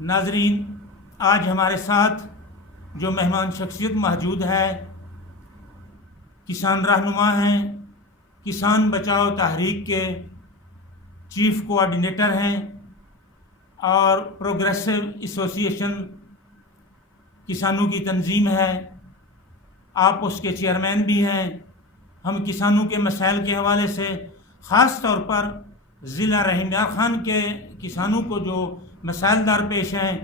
ناظرین، آج ہمارے ساتھ جو مہمان شخصیت موجود ہے کسان رہنما ہیں، کسان بچاؤ تحریک کے چیف کوآرڈینیٹر ہیں اور پروگریسو ایسوسی ایشن کسانوں کی تنظیم ہے، آپ اس کے چیئرمین بھی ہیں۔ ہم کسانوں کے مسائل کے حوالے سے خاص طور پر ضلع رحیم یار خان کے کسانوں کو جو مسائل درپیش ہیں،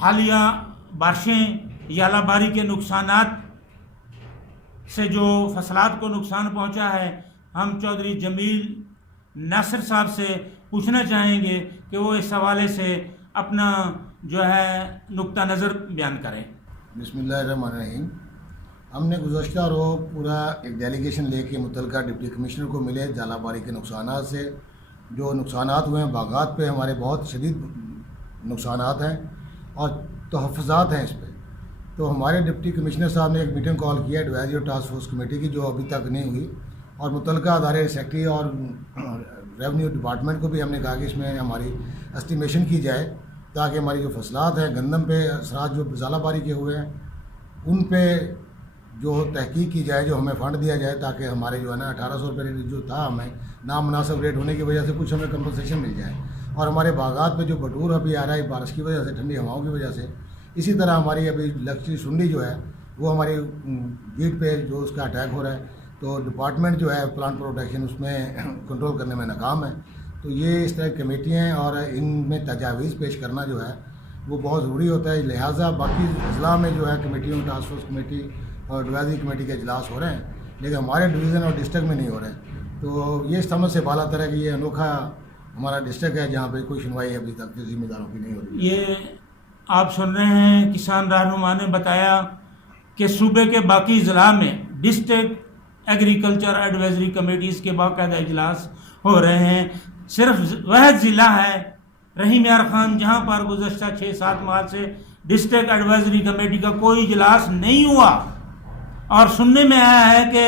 حالیہ بارشیں، یالہ باری کے نقصانات سے جو فصلات کو نقصان پہنچا ہے، ہم چودھری جمیل ناصر صاحب سے پوچھنا چاہیں گے کہ وہ اس حوالے سے اپنا جو ہے نقطہ نظر بیان کریں۔ بسم اللہ الرحمن الرحیم۔ ہم نے گزشتہ روز پورا ایک ڈیلیگیشن لے کے متعلقہ ڈپٹی کمشنر کو ملے ژالہ باری کے نقصانات سے۔ جو نقصانات ہوئے ہیں باغات پہ ہمارے بہت شدید نقصانات ہیں اور تحفظات ہیں اس پہ، تو ہمارے ڈپٹی کمشنر صاحب نے ایک میٹنگ کال کیا ایڈوائزری اور ٹاسک فورس کمیٹی کی، جو ابھی تک نہیں ہوئی، اور متعلقہ ادارے سیکٹری اور ریونیو ڈپارٹمنٹ کو بھی ہم نے کہا کہ اس میں ہماری اسٹیمیشن کی جائے تاکہ ہماری جو فصلات ہیں، گندم پہ اثرات جو ژالہ باری کے ہوئے ہیں ان پہ جو تحقیق کی جائے، جو ہمیں فنڈ دیا جائے تاکہ ہمارے جو ہے نا 1800 روپے ریٹ جو تھا ہمیں نامناسب ریٹ ہونے کی وجہ سے کچھ ہمیں کمپنسیشن مل جائے، اور ہمارے باغات پہ جو بٹور ابھی آ رہا ہے بارش کی وجہ سے، ٹھنڈی ہواؤں کی وجہ سے، اسی طرح ہماری ابھی لکچی سنڈی جو ہے وہ ہماری ویٹ پہ جو اس کا اٹیک ہو رہا ہے، تو ڈپارٹمنٹ جو ہے پلانٹ پروٹیکشن اس میں کنٹرول کرنے میں ناکام ہے۔ تو یہ اس طرح کمیٹیاں ہیں اور ان میں تجاویز پیش کرنا جو ہے وہ بہت ضروری ہوتا ہے، لہٰذا باقی اضلاع میں جو ہے کمیٹیوں ٹاسک فورس کمیٹی اور ایڈوائزری کمیٹی کے اجلاس ہو رہے ہیں، لیکن ہمارے ڈویژن اور ڈسٹرکٹ میں نہیں ہو رہے ہیں۔ تو یہ سمجھ سے بالا تر ہے کہ یہ انوکھا ہمارا ڈسٹرکٹ ہے جہاں پہ کوئی سنوائی ابھی تک ذمہ داروں کی نہیں ہو رہی۔ یہ آپ سن رہے ہیں، کسان رہنما نے بتایا کہ صوبے کے باقی اضلاع میں ڈسٹرکٹ ایگریکلچر ایڈوائزری کمیٹیز کے باقاعدہ اجلاس ہو رہے ہیں، صرف واحد ضلع ہے رحیم یار خان جہاں پر گزشتہ 6-7 ماہ سے ڈسٹرکٹ ایڈوائزری کمیٹی کا کوئی اجلاس نہیں ہوا، اور سننے میں آیا ہے کہ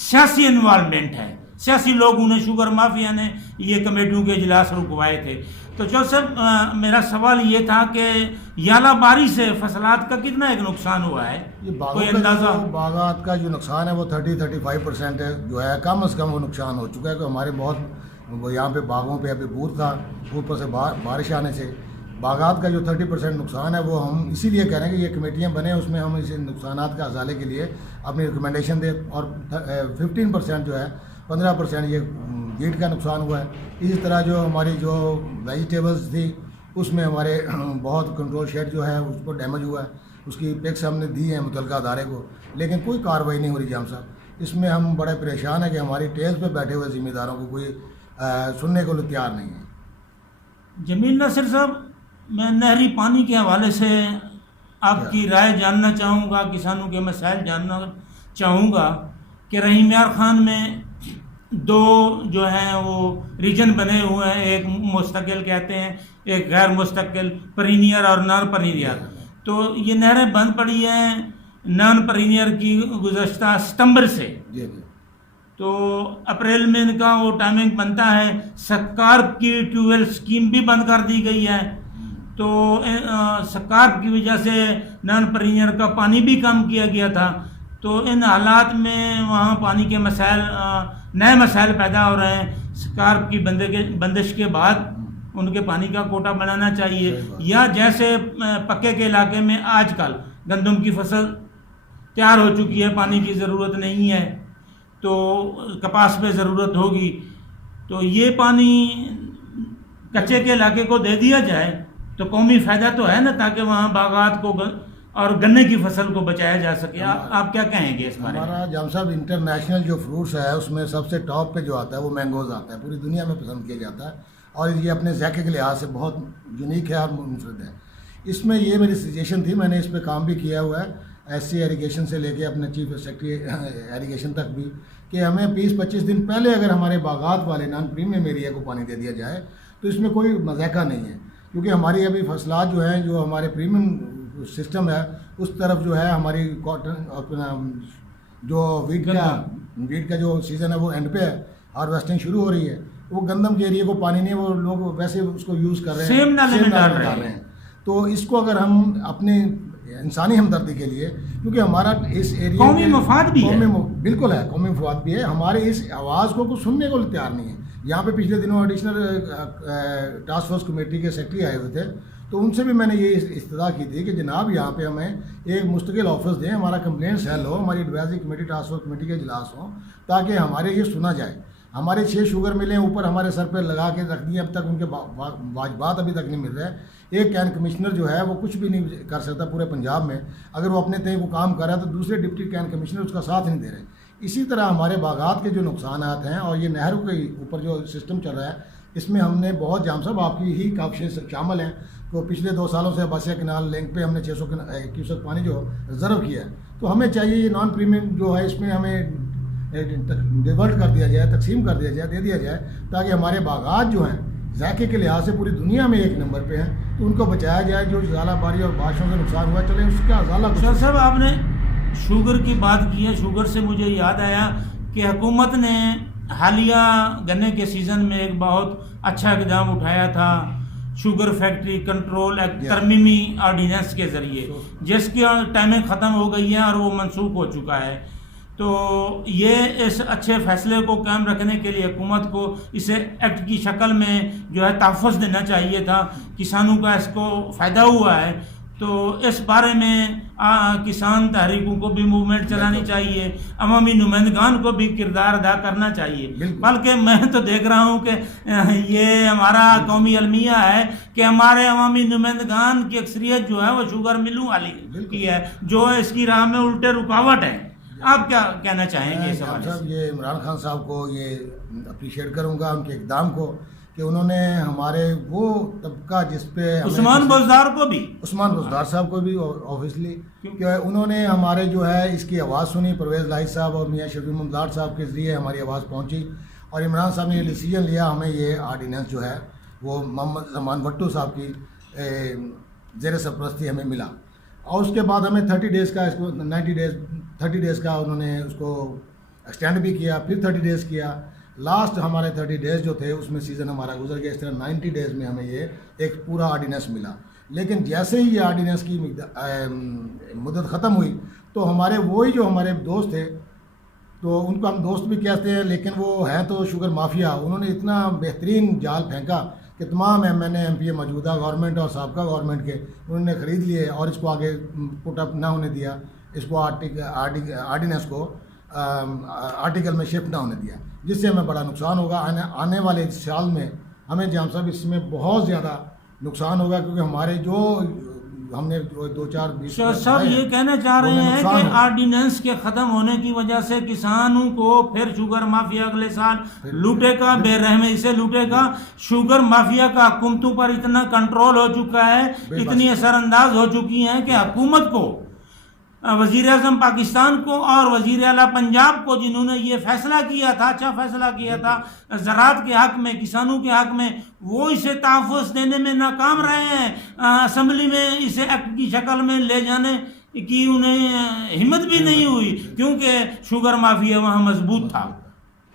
سیاسی انوالومنٹ ہے، سیاسی لوگوں نے، شوگر مافیا نے یہ کمیٹیوں کے اجلاس رکوائے تھے۔ تو جو سب میرا سوال یہ تھا کہ یالہ باری سے فصلات کا کتنا ایک نقصان ہوا ہے، کوئی اندازہ؟ باغات کا جو نقصان ہے وہ 30-35% جو ہے، کم از کم وہ نقصان ہو چکا ہے کہ ہمارے بہت یہاں پہ باغوں پہ ابھی بور تھا، اوپر سے بارش آنے سے باغات کا جو 30% نقصان ہے وہ ہم اسی لیے کہہ رہے ہیں کہ یہ کمیٹیاں بنے، اس میں ہم اس نقصانات کا ازالے کے لیے اپنی ریکمنڈیشن دیں، اور 15% جو ہے 15% یہ ویٹ کا نقصان ہوا ہے۔ اسی طرح جو ہماری جو ویجیٹیبلز تھی اس میں ہمارے بہت کنٹرول شیڈ جو ہے اس کو ڈیمیج ہوا ہے، اس کی پکس ہم نے دی ہیں متعلقہ ادارے کو، لیکن کوئی کارروائی نہیں ہو رہی جام صاحب۔ اس میں ہم بڑے پریشان ہیں کہ ہماری ٹیل پہ بیٹھے ہوئے ذمہ داروں کو کوئی سننے کو تیار نہیں ہے۔ جمیل ناصر صاحب، میں نہری پانی کے حوالے سے آپ کی رائے جاننا چاہوں گا، کسانوں کے مسائل جاننا چاہوں گا کہ رحیم یار خان میں دو جو ہیں وہ ریجن بنے ہوئے ہیں، ایک مستقل کہتے ہیں، ایک غیر مستقل، پرینیئر اور نان پرینیئر۔ تو یہ نہریں بند پڑی ہیں نان پرینیئر کی گزشتہ ستمبر سے، تو اپریل میں ان کا وہ ٹائمنگ بنتا ہے۔ سکارپ کی ٹیوبویل اسکیم بھی بند کر دی گئی ہے، تو سکارپ کی وجہ سے نان پرینیئر کا پانی بھی کم کیا گیا تھا۔ تو ان حالات میں وہاں پانی کے مسائل، نئے مسائل پیدا ہو رہے ہیں۔ سکارپ کی بندش کے بعد ان کے پانی کا کوٹا بنانا چاہیے، یا جیسے پکے کے علاقے میں آج کل گندم کی فصل تیار ہو چکی ہے، پانی کی ضرورت نہیں ہے، تو کپاس پہ ضرورت ہوگی، تو یہ پانی کچے کے علاقے کو دے دیا جائے تو قومی فائدہ تو ہے نا، تاکہ وہاں باغات کو اور گنے کی فصل کو بچایا جا سکے۔ آپ کیا کہیں گے اس بارے میں؟ ہمارا جام صاحب انٹرنیشنل جو فروٹس ہے اس میں سب سے ٹاپ پہ جو آتا ہے وہ مینگوز آتا ہے، پوری دنیا میں پسند کیا جاتا ہے، اور یہ اپنے ذائقے کے لحاظ سے بہت یونیک ہے اور منفرد ہے۔ اس میں یہ میری سجیشن تھی، میں نے اس پہ کام بھی کیا ہوا ہے، ایس سی ایریگیشن سے لے کے اپنے چیف سیکرٹری ایریگیشن تک بھی، کہ ہمیں 20-25 دن پہلے اگر ہمارے باغات والے نان پریمیم ایریا کو پانی دے دیا جائے تو اس میں کوئی مذائقہ نہیں ہے، کیونکہ ہماری ابھی فصلات جو ہیں، جو ہمارے پریمیم سسٹم ہے اس طرف جو ہے ہماری کاٹن اپنا جو ویٹ کا جو سیزن ہے وہ اینڈ پہ ہے، ہارویسٹنگ شروع ہو رہی ہے، وہ گندم کے ایریے کو پانی نہیں ہے، وہ لوگ ویسے اس کو یوز کر رہے ہیں، سیم نالے میں ڈال رہے ہیں۔ تو اس کو اگر ہم اپنے انسانی ہمدردی کے لیے، کیونکہ ہمارا اس ایریا قومی مفاد بھی ہے، بالکل ہے، قومی مفاد بھی ہے، ہمارے اس آواز کو کچھ سننے کو تیار نہیں ہے. یہاں پہ پچھلے دنوں ایڈیشنل ٹاسک فورس کمیٹی کے سیکرٹری آئے ہوئے تھے، تو ان سے بھی میں نے یہ استدعا کی تھی کہ جناب یہاں پہ ہمیں ایک مستقل آفس دیں، ہمارا کمپلین سیل ہو، ہماری advisory committee task force committee کے اجلاس ہوں، تاکہ ہمارے یہ سنا جائے. ہمارے 6 شوگر ملیں اوپر ہمارے سر پہ لگا کے رکھ دیے، اب تک ان کے واجبات ابھی تک نہیں مل رہے. ایک کین کمشنر جو ہے وہ کچھ بھی نہیں کر سکتا پورے پنجاب میں، اگر وہ اپنے تئیں وہ کام کر رہا ہے تو دوسرے ڈپٹی کین کمشنر اس کا ساتھ نہیں دے رہے. اسی طرح ہمارے باغات کے جو نقصانات ہیں اور یہ نہروں کے اوپر جو سسٹم چل رہا ہے، اس میں ہم نے بہت جام صاحب آپ کی ہی کاوشیں شامل ہیں. تو پچھلے 2 سالوں سے عباسیہ کینال لنک پہ ہم نے 600 کیوسک پانی جو ریزرو کیا ہے، تو ہمیں چاہیے یہ نان پریمیم جو ہے اس میں ہمیں ڈیورٹ کر دیا جائے، تقسیم کر دیا جائے، دے دیا جائے، تاکہ ہمارے باغات جو ہیں ذائقے کے لحاظ سے پوری دنیا میں 1 نمبر پہ ہیں، تو ان کو بچایا جائے. جو ازالہ باری اور بارشوں سے نقصان ہوا چلے اس کا ازالہ. شاہ صاحب آپ نے شوگر کی بات کی ہے، شوگر سے مجھے یاد آیا کہ حکومت نے حالیہ گنے کے سیزن میں ایک بہت اچھا اقدام اٹھایا تھا، شوگر فیکٹری کنٹرول ایکٹ ترمیمی آرڈیننس کے ذریعے، جس کی ٹائمیں ختم ہو گئی ہیں اور وہ منسوخ ہو چکا ہے. تو یہ اس اچھے فیصلے کو قائم رکھنے کے لیے حکومت کو اسے ایکٹ کی شکل میں جو ہے تحفظ دینا چاہیے تھا. کسانوں کا اس کو فائدہ ہوا ہے، تو اس بارے میں کسان تحریکوں کو بھی موومنٹ چلانی چاہیے، عوامی نمائندگان کو بھی کردار ادا کرنا چاہیے. بلکہ میں تو دیکھ رہا ہوں کہ یہ ہمارا قومی المیہ ہے کہ ہمارے عوامی نمائندگان کی اکثریت جو ہے وہ شوگر ملوں والی کی ہے، جو اس کی راہ میں الٹے رکاوٹ ہے. آپ کیا کہنا چاہیں گے اس حوالے سے؟ یہ عمران خان صاحب کو یہ اپریشیٹ کروں گا ان کے اقدام کو، کہ انہوں نے ہمارے وہ طبقہ جس پہ عثمان بزدار صاحب کو بھی آبویسلی، کہ انہوں نے ہمارے جو ہے اس کی آواز سنی. پرویز لاہج صاحب اور میاں شفیع ممداد صاحب کے ذریعے ہماری آواز پہنچی، اور عمران صاحب نے یہ ڈیسیجن لیا، ہمیں یہ آرڈیننس جو ہے وہ محمد زمان بھٹو صاحب کی زیر سرپرستی ہمیں ملا. اور اس کے بعد ہمیں 30 ڈیز کا، اس کو 30 ڈیز کا انہوں نے اس کو ایکسٹینڈ بھی کیا، پھر 30 ڈیز کیا. لاسٹ ہمارے 30 ڈیز جو تھے اس میں سیزن ہمارا گزر گیا. اس طرح 90 ڈیز میں ہمیں یہ ایک پورا آرڈیننس ملا. لیکن جیسے ہی یہ آرڈیننس کی مدت ختم ہوئی تو ہمارے وہی جو ہمارے دوست تھے، تو ان کو ہم دوست بھی کہتے ہیں لیکن وہ ہیں تو شوگر مافیا، انہوں نے اتنا بہترین جال پھینکا کہ تمام ایم پی موجودہ گورنمنٹ اور سابقہ گورنمنٹ کے انہوں نے خرید لیے اور اس کو آگے پٹ اپ نہ ہونے دیا، اس کو آرڈیننس کو آرٹیکل میں شفٹ نہ ہونے دیا، جس سے ہمیں بڑا نقصان ہوگا. آنے والے سال میں ہمیں جام صاحب اس میں بہت زیادہ نقصان ہوگا، کیونکہ ہمارے جو ہم نے 2-4 صاحب یہ کہنا چاہ رہے ہیں کہ آرڈیننس کے ختم ہونے کی وجہ سے کسانوں کو پھر شوگر مافیا اگلے سال لوٹے گا، بے رحمی سے لوٹے گا. شوگر مافیا کا حکومتوں پر اتنا کنٹرول ہو چکا ہے، اتنی اثر انداز ہو چکی ہیں کہ حکومت کو، وزیر اعظم پاکستان کو اور وزیر اعلیٰ پنجاب کو، جنہوں نے یہ فیصلہ کیا تھا، اچھا فیصلہ کیا تھا زراعت کے حق میں، کسانوں کے حق میں، وہ اسے تحفظ دینے میں ناکام رہے ہیں. اسمبلی میں اسے ایکٹ کی شکل میں لے جانے کی انہیں ہمت بھی نہیں ہوئی، کیونکہ شوگر مافیا وہاں مضبوط تھا.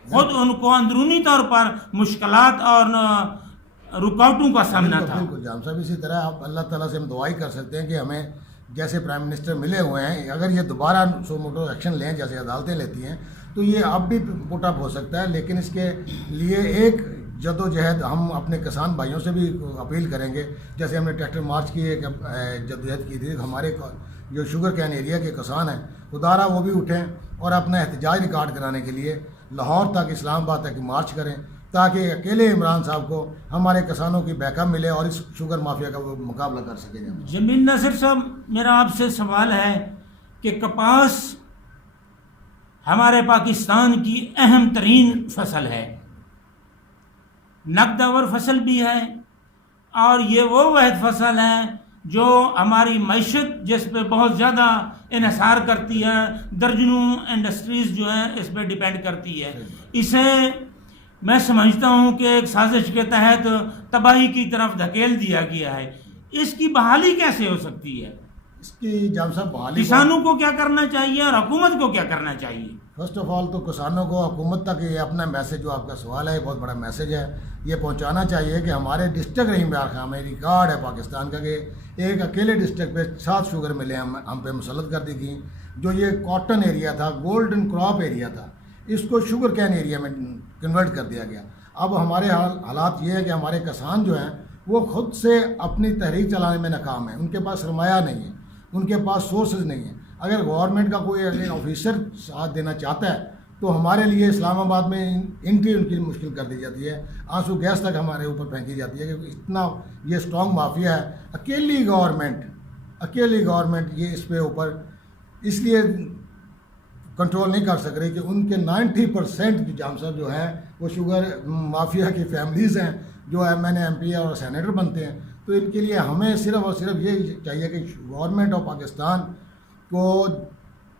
خود ان کو اندرونی طور پر مشکلات اور رکاوٹوں کا سامنا تھا. بالکل جام صاحب، اسی طرح آپ اللہ تعالیٰ سے ہم دعائی کر سکتے ہیں کہ ہمیں جیسے پرائم منسٹر ملے ہوئے ہیں، اگر یہ دوبارہ سو موٹو ایکشن لیں جیسے عدالتیں لیتی ہیں تو یہ اب بھی پٹ اپ ہو سکتا ہے. لیکن اس کے لیے ایک جدوجہد ہم اپنے کسان بھائیوں سے بھی اپیل کریں گے. جیسے ہم نے ٹریکٹر مارچ کی ایک جدوجہد کی تھی، ہمارے جو شوگر کین ایریا کے کسان ہیں خدارہ وہ بھی اٹھیں اور اپنا احتجاج ریکارڈ کرانے کے لیے لاہور تک، اسلام آباد تک مارچ کریں، تاکہ اکیلے عمران صاحب کو ہمارے کسانوں کی بیک اپ ملے اور اس شوگر مافیا کا وہ مقابلہ کر سکیں. جمیل ناصر صاحب، میرا آپ سے سوال ہے کہ کپاس ہمارے پاکستان کی اہم ترین فصل ہے، نقد آور فصل بھی ہے، اور یہ وہ واحد فصل ہے جو ہماری معیشت جس پہ بہت زیادہ انحصار کرتی ہے. درجنوں انڈسٹریز جو ہیں اس پہ ڈیپینڈ کرتی ہے. اسے میں سمجھتا ہوں کہ ایک سازش کے تحت تباہی کی طرف دھکیل دیا گیا ہے. اس کی بحالی کیسے ہو سکتی ہے؟ اس کی جام صاحب بحالی کسانوں کو کیا کرنا چاہیے اور حکومت کو کیا کرنا چاہیے؟ فرسٹ آف آل تو کسانوں کو حکومت تک یہ اپنا میسج، جو آپ کا سوال ہے، بہت بڑا میسج ہے، یہ پہنچانا چاہیے کہ ہمارے ڈسٹرکٹ رحیم یار خان میں ریکارڈ ہے پاکستان کا کہ ایک اکیلے ڈسٹرکٹ پہ 7 شوگر ملیں ہم پہ مسلط کر دی گئی. جو یہ کاٹن ایریا تھا، گولڈن کراپ ایریا تھا، اس کو شوگر کین ایریا میں کنورٹ کر دیا گیا. اب ہمارے حالات یہ ہے کہ ہمارے کسان جو ہیں وہ خود سے اپنی تحریک چلانے میں ناکام ہیں. ان کے پاس سرمایہ نہیں ہے، ان کے پاس سورسز نہیں ہیں. اگر گورنمنٹ کا کوئی آفیسر ساتھ دینا چاہتا ہے تو ہمارے لیے اسلام آباد میں انٹری ان کی مشکل کر دی جاتی ہے. آنسو گیس تک ہمارے اوپر پھینکی جاتی ہے کہ اتنا یہ اسٹرانگ مافیا ہے. اکیلی گورنمنٹ یہ اس پہ اوپر اس لیے کنٹرول نہیں کر سک رہی کہ ان کے 90% جو جام صاحب جو ہیں وہ شوگر مافیا کی فیملیز ہیں جو MNA MP اور سینیٹر بنتے ہیں. تو ان کے لیے ہمیں صرف اور صرف یہ چاہیے کہ گورنمنٹ آف پاکستان کو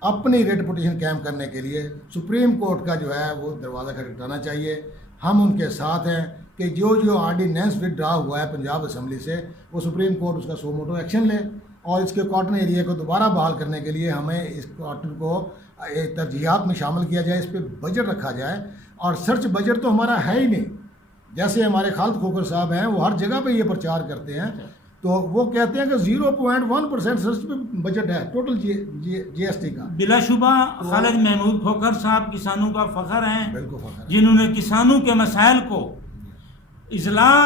اپنی ریپوٹیشن قائم کرنے کے لیے سپریم کورٹ کا جو ہے وہ دروازہ کھٹکھٹانا چاہیے. ہم ان کے ساتھ ہیں کہ جو آرڈیننس ودرا ہوا ہے پنجاب اسمبلی سے وہ سپریم کورٹ اس کا سو موٹو ایکشن لے اور اس کے کاٹن ایریا کو دوبارہ بحال کرنے کے لیے ہمیں اس کاٹن کو ترجیحات میں شامل کیا جائے. اس پہ بجٹ رکھا جائے اور سرچ بجٹ تو ہمارا ہے ہی نہیں. جیسے ہمارے خالد کھوکھر صاحب ہیں وہ ہر جگہ پہ یہ پرچار کرتے ہیں تو وہ کہتے ہیں کہ 0.1% سرچ پہ بجٹ ہے ٹوٹل جی ایس ٹی کا. بلا شبہ خالد محمود کھوکھر صاحب کسانوں کا فخر ہیں، بالکل فخر، جنہوں نے کسانوں کے مسائل کو اضلاع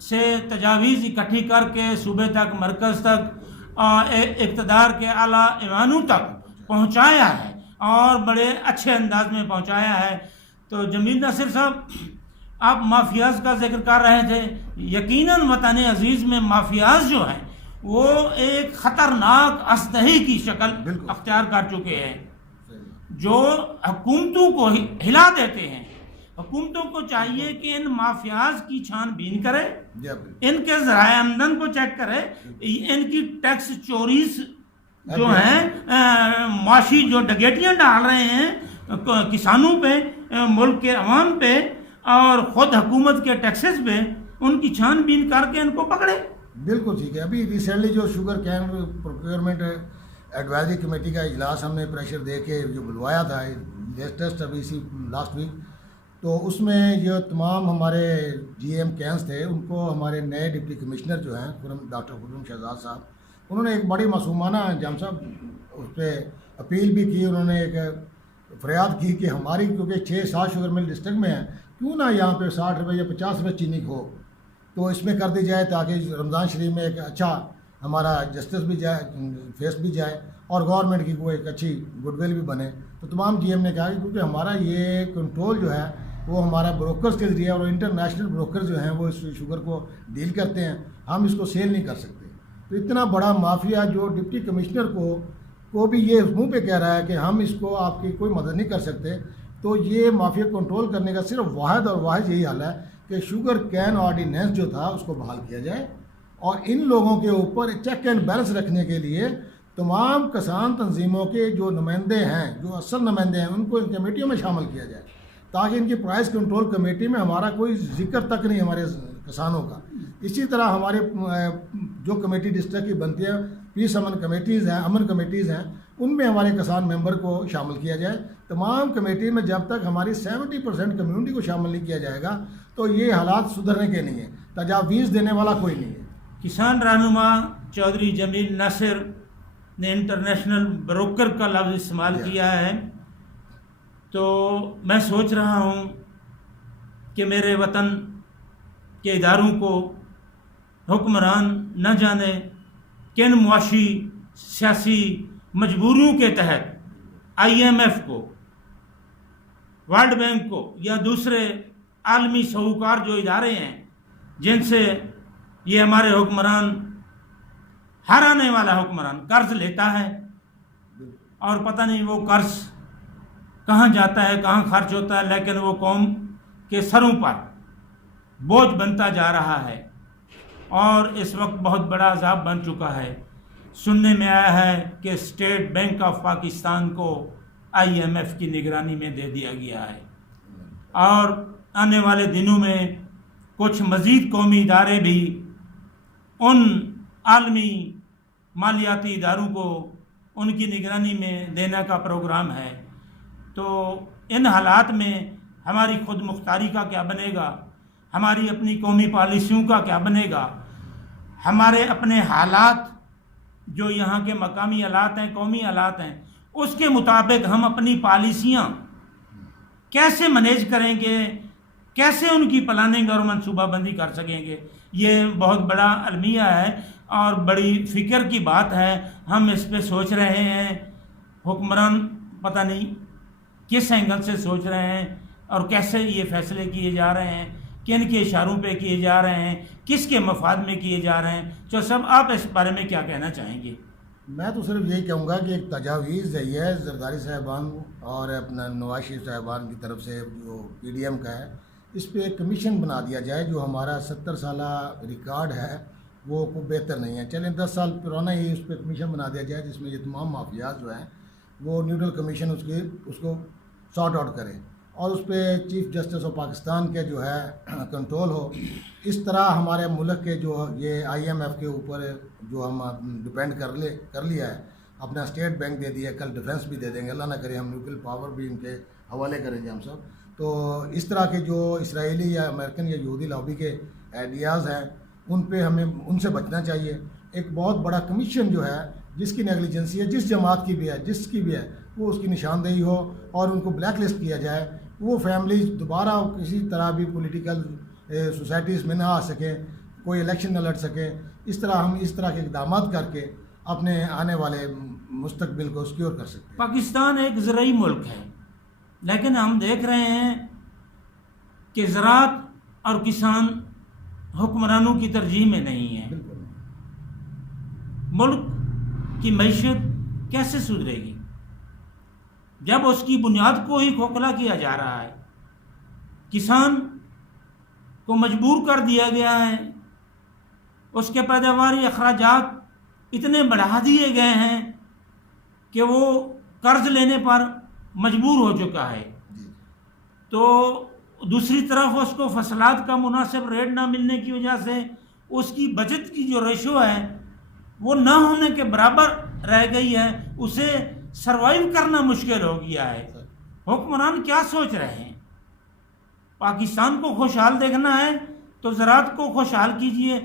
سے تجاویز اکٹھی کر کے صوبے تک، مرکز تک، اقتدار کے اعلیٰ ایوانوں تک پہنچایا ہے اور بڑے اچھے انداز میں پہنچایا ہے. تو جمیل ناصر صاحب، آپ مافیاز کا ذکر کر رہے تھے. یقیناً وطن عزیز میں مافیاز جو ہیں وہ ایک خطرناک اسلحے کی شکل اختیار کر چکے ہیں جو حکومتوں کو ہلا دیتے ہیں. حکومتوں کو چاہیے کہ ان مافیاز کی چھان بین کرے، ان کے ذرائع آمدن کو چیک کرے، ان کی ٹیکس چوریز جو ہیں، معاشی جو ڈکیتیاں ڈال رہے ہیں کسانوں پہ، ملک کے عوام پہ اور خود حکومت کے ٹیکسز پہ، ان کی چھان بین کر کے ان کو پکڑے. بالکل ٹھیک ہے. ابھی ریسنٹلی جو sugar cane procurement advisory committee کا اجلاس ہم نے پریشر دے کے جو بلوایا تھا لیٹسٹ ابھی اسی لاسٹ ویک، تو اس میں جو تمام ہمارے GM کینس تھے ان کو ہمارے نئے ڈپٹی کمشنر جو ہیں ڈاکٹر خرم شہزاد صاحب، انہوں نے ایک بڑی معصومانہ جام صاحب اس پہ اپیل بھی کی. انہوں نے ایک فریاد کی کہ ہماری کیونکہ 6-7 شوگر مل ڈسٹرکٹ میں ہیں، کیوں نہ یہاں پہ 60 روپے یا 50 روپے چینی ہو تو اس میں کر دی جائے تاکہ رمضان شریف میں ایک اچھا ہمارا جسٹس بھی جائے، فیس بھی جائے اور گورنمنٹ کی کوئی ایک اچھی گڈ ول بھی بنے. تو تمام GM نے کہا کہ کیونکہ ہمارا یہ کنٹرول جو ہے وہ ہمارا بروکرز کے ذریعے اور انٹرنیشنل بروکر جو ہیں وہ اس شوگر کو ڈیل کرتے ہیں، ہم اس کو سیل نہیں کر سکتے. تو اتنا بڑا مافیا جو ڈپٹی کمشنر کو بھی یہ منہ پہ کہہ رہا ہے کہ ہم اس کو آپ کی کوئی مدد نہیں کر سکتے. تو یہ مافیا کنٹرول کرنے کا صرف واحد اور واحد یہی حل ہے کہ شوگر کین آرڈیننس جو تھا اس کو بحال کیا جائے اور ان لوگوں کے اوپر چیک اینڈ بیلنس رکھنے کے لیے تمام کسان تنظیموں کے جو نمائندے ہیں، جو اصل نمائندے ہیں، ان کو ان کمیٹیوں میں شامل کیا جائے تاکہ ان کی پرائز کنٹرول کمیٹی میں ہمارا کوئی ذکر تک نہیں ہمارے کسانوں کا. اسی طرح ہمارے جو کمیٹی ڈسٹرکٹ کی بنتی ہے، پیس امن کمیٹیز ہیں، ان میں ہمارے کسان ممبر کو شامل کیا جائے. تمام کمیٹی میں جب تک ہماری 70% کمیونٹی کو شامل نہیں کیا جائے گا تو یہ حالات سدھرنے کے نہیں ہیں. تجاویز دینے والا کوئی نہیں ہے. کسان رہنما چودھری جمیل ناصر نے انٹرنیشنل بروکر کا لفظ استعمال کیا ہے، تو میں سوچ رہا ہوں کہ میرے وطن کے اداروں کو حکمران نہ جانے کن معاشی سیاسی مجبوریوں کے تحت IMF کو، ورلڈ بینک کو یا دوسرے عالمی سہوکار جو ادارے ہیں جن سے یہ ہمارے حکمران، ہر آنے والا حکمران قرض لیتا ہے اور پتہ نہیں وہ قرض کہاں جاتا ہے، کہاں خرچ ہوتا ہے، لیکن وہ قوم کے سروں پر بوجھ بنتا جا رہا ہے اور اس وقت بہت بڑا عذاب بن چکا ہے. سننے میں آیا ہے کہ اسٹیٹ بینک آف پاکستان کو IMF کی نگرانی میں دے دیا گیا ہے اور آنے والے دنوں میں کچھ مزید قومی ادارے بھی ان عالمی مالیاتی اداروں کو ان کی نگرانی میں دینے کا پروگرام ہے. تو ان حالات میں ہماری خود مختاری کا کیا بنے گا, ہماری اپنی قومی پالیسیوں کا کیا بنے گا, ہمارے اپنے حالات جو یہاں کے مقامی حالات ہیں, قومی حالات ہیں, اس کے مطابق ہم اپنی پالیسیاں کیسے مینیج کریں گے, کیسے ان کی پلاننگ اور منصوبہ بندی کر سکیں گے. یہ بہت بڑا المیہ ہے اور بڑی فکر کی بات ہے. ہم اس پہ سوچ رہے ہیں, حکمران پتہ نہیں کس اینگل سے سوچ رہے ہیں اور کیسے یہ فیصلے کیے جا رہے ہیں, کن کے اشاروں پہ کیے جا رہے ہیں, کس کے مفاد میں کیے جا رہے ہیں. جو سب آپ اس بارے میں کیا کہنا چاہیں گے؟ میں تو صرف یہی کہوں گا کہ ایک تجاویز ہے یہ زرداری صاحبان اور اپنا نواز شریف صاحبان کی طرف سے جو پی ڈی ایم کا ہے, اس پہ ایک کمیشن بنا دیا جائے. جو ہمارا 70 سالہ ریکارڈ ہے وہ کوئی بہتر نہیں ہے. چلیں 10 سال پرانا ہی اس پہ کمیشن بنا دیا جائے جس میں یہ تمام مافیاز جو ہیں وہ نیوٹرل کمیشن اس کو سارٹ آؤٹ کرے اور اس پہ چیف جسٹس آف پاکستان کے جو ہے کنٹرول ہو. اس طرح ہمارے ملک کے جو یہ آئی ایم ایف کے اوپر جو ہم ڈپینڈ کر لیا ہے, اپنا اسٹیٹ بینک دے دیا, کل ڈیفنس بھی دے دیں گے, اللہ نہ کرے ہم نیوکل پاور بھی ان کے حوالے کریں گے ہم سب. تو اس طرح کے جو اسرائیلی یا امریکن یا یہودی لابی کے آئیڈیاز ہیں ان پہ ہمیں ان سے بچنا چاہیے. ایک بہت بڑا کمیشن جو ہے جس کی نیگلیجنسی ہے, جس جماعت کی بھی ہے, جس کی بھی ہے, وہ اس کی نشاندہی ہو اور ان کو بلیک لسٹ کیا جائے. وہ فیملیز دوبارہ کسی طرح بھی پولیٹیکل سوسائٹیز میں نہ آ سکیں, کوئی الیکشن نہ لڑ سکیں. اس طرح کے اقدامات کر کے اپنے آنے والے مستقبل کو سکیور کر سکتے ہیں. پاکستان ایک زرعی ملک ہے, لیکن ہم دیکھ رہے ہیں کہ زراعت اور کسان حکمرانوں کی ترجیح میں نہیں ہے. بالکل. ملک کی معیشت کیسے سدھرے گی جب اس کی بنیاد کو ہی کھوکھلا کیا جا رہا ہے؟ کسان کو مجبور کر دیا گیا ہے, اس کے پیداواری اخراجات اتنے بڑھا دیے گئے ہیں کہ وہ قرض لینے پر مجبور ہو چکا ہے. تو دوسری طرف اس کو فصلات کا مناسب ریٹ نہ ملنے کی وجہ سے اس کی بچت کی جو ریشو ہے وہ نہ ہونے کے برابر رہ گئی ہے. اسے سروائیو کرنا مشکل ہو گیا ہے. حکمران کیا سوچ رہے ہیں؟ پاکستان کو خوشحال دیکھنا ہے تو زراعت کو خوشحال کیجئے,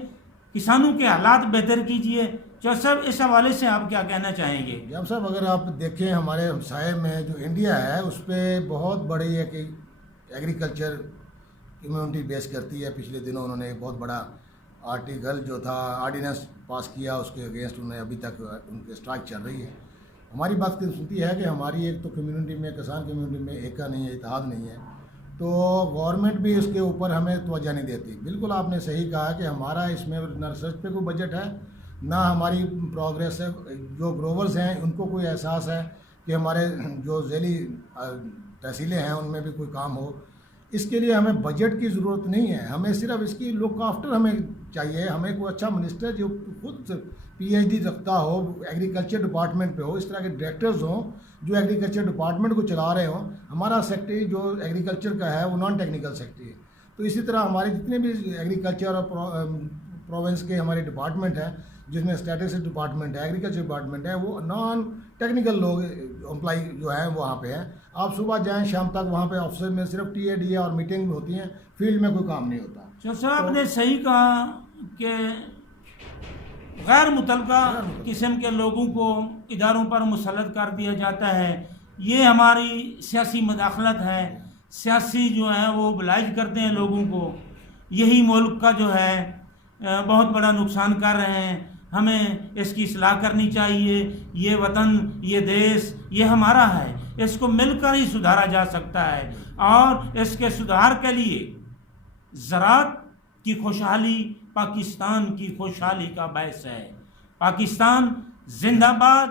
کسانوں کے حالات بہتر کیجئے. جو سب اس حوالے سے آپ کیا کہنا چاہیں گے؟ جب صاحب اگر آپ دیکھیں ہمارے ہمسائے میں جو انڈیا ہے اس پہ بہت بڑی ہے کہ ایگریکلچر کمیونٹی بیس کرتی ہے. پچھلے دنوں انہوں نے ایک بہت بڑا آرٹیکل جو تھا آرڈیننس پاس کیا, اس کے اگینسٹ انہیں ابھی تک ان کی اسٹرائک چل رہی ہے. ہماری بات سنتی ہے کہ ہماری ایک تو کمیونٹی میں, کسان کمیونٹی میں ایکا نہیں ہے, اتحاد نہیں ہے, تو گورنمنٹ بھی اس کے اوپر ہمیں توجہ نہیں دیتی. بالکل آپ نے صحیح کہا کہ ہمارا اس میں نہ ریسرچ پہ کوئی بجٹ ہے, نہ ہماری پروگریس ہے. جو گروورز ہیں ان کو کوئی احساس ہے کہ ہمارے جو ذیلی تحصیلیں ہیں ان میں بھی کوئی کام ہو. اس کے لیے ہمیں بجٹ کی ضرورت نہیں ہے, ہمیں صرف اس کی لک آفٹر ہمیں چاہیے. ہمیں کوئی اچھا منسٹر جو خود پی ایچ ڈی رکھتا ہو, ایگریکلچر ڈپارٹمنٹ پہ ہو, اس طرح کے ڈائریکٹرز ہوں جو ایگریکلچر ڈپارٹمنٹ کو چلا رہے ہوں. ہمارا سیکٹری جو ایگریکلچر کا ہے وہ نان ٹیکنیکل سیکٹری ہے. تو اسی طرح ہمارے جتنے بھی ایگریکلچر اور پروونس کے ہمارے ڈپارٹمنٹ ہیں, جس میں اسٹیٹسٹکس ڈپارٹمنٹ ہے, ایگریکلچر ڈپارٹمنٹ ہے, وہ نان ٹیکنیکل لوگ امپلائی جو ہیں وہاں پہ ہیں. آپ صبح جائیں شام تک وہاں پہ آفس میں صرف ٹی اے ڈی اے اور میٹنگ ہوتی ہیں, فیلڈ میں کوئی کام نہیں ہوتا. صاحب آپ نے صحیح کہا کہ غیر متعلقہ قسم کے لوگوں کو اداروں پر مسلط کر دیا جاتا ہے. یہ ہماری سیاسی مداخلت ہے. سیاسی جو ہیں وہ oblige کرتے ہیں لوگوں کو. یہی ملک کا جو ہے بہت بڑا نقصان کر رہے ہیں. ہمیں اس کی اصلاح کرنی چاہیے. یہ وطن, یہ دیش, یہ ہمارا ہے. اس کو مل کر ہی سدھارا جا سکتا ہے, اور اس کے سدھار کے لیے زراعت کی خوشحالی پاکستان کی خوشحالی کا باعث ہے. پاکستان زندہ باد.